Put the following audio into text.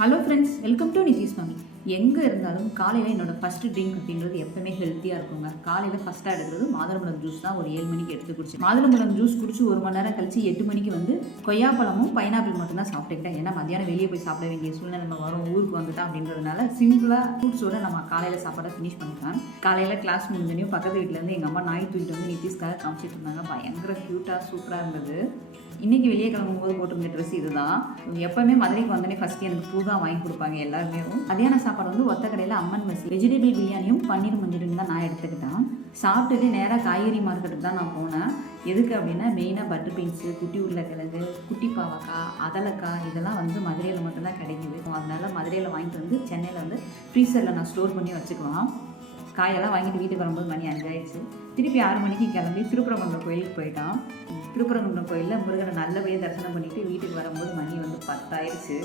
Hello friends, welcome to Nitish மாமி. எங்கே இருந்தாலும் காலையில் என்னோடய ஃபஸ்ட்டு ட்ரிங்க் அப்படின்றது எப்போவுமே ஹெல்த்தியாக இருக்குங்க. காலையில் ஃபஸ்ட்டாக எடுக்கிறது மாதுளம்பழம் ஜூஸ் தான். ஒரு 7 மணிக்கு எடுத்து குடிச்சு மாதுளம்பழம் ஜூஸ் குடிச்சு 1 மணி நேரம் கழிச்சு 8 மணிக்கு வந்து கொய்யாப்பழமும் பைனாப்பிள் மட்டும்தான் சாப்பிட்டுக்கிட்டேன். ஏன்னா மத்தியானம் வெளியே போய் சாப்பிட வேண்டிய சூழ்நிலை நம்ம வரும், ஊருக்கு வந்துட்டோம் அப்படின்றதுனால சிம்பிளாக ஃப்ரூட்ஸோடு நம்ம காலையில் சாப்பாடை ஃபினிஷ் பண்ணிக்கலாம். காலையில் கிளாஸ் முடிஞ்சோடனே பக்கத்து வீட்டிலேருந்து எங்கள் அம்மா நாய் தூக்கிட்டு வந்து நிதிஷ்காக காமிச்சிட்டு இருந்தாங்க. பயங்கர க்யூட்டாக சூப்பராக இருந்தது. இன்றைக்கி வெளியே கிளம்பும்போது போட்டிருந்த ட்ரெஸ் இதுதான். எப்போவுமே மதுரைக்கு வந்தோடனே ஃபஸ்ட்டு எனக்கு பூ தான் வாங்கி கொடுப்பாங்க எல்லாருமே. மதியான சாப்பாடு வந்து ஒத்த கடையில் அம்மன் மெஸ் வெஜிடபிள் பிரியாணியும் பன்னீர் மஞ்சளும் தான் நான் எடுத்துக்கிட்டேன். சாப்பிட்டுட்டு நேராக காய்கறி மார்க்கெட்டுக்கு தான் நான் போனேன். எதுக்கு அப்படின்னா மெயினாக பட்டர் பீன்ஸு, குட்டி உருளைக்கிழங்கு, குட்டி பாவக்காய், அதலக்காய் இதெல்லாம் வந்து மதுரையில் மட்டும்தான் கிடைக்குது. அதனால் மதுரையில் வாங்கிட்டு வந்து சென்னையில் வந்து ஃப்ரீசரில் நான் ஸ்டோர் பண்ணி வச்சுக்கலாம். காயெல்லாம் வாங்கிட்டு வீட்டுக்கு வரும்போது மணி 5 ஆயிடுச்சு. திருப்பி 6 மணிக்கு கிளம்பி திருப்பரங்குன்றம் கோயிலுக்கு போயிட்டான். திருப்பரங்குன்றம் கோயிலில் முருகனை நல்லபடியாக தரிசனம் பண்ணிவிட்டு வீட்டுக்கு வரும்போது மணி வந்து 10 ஆயிடுச்சு.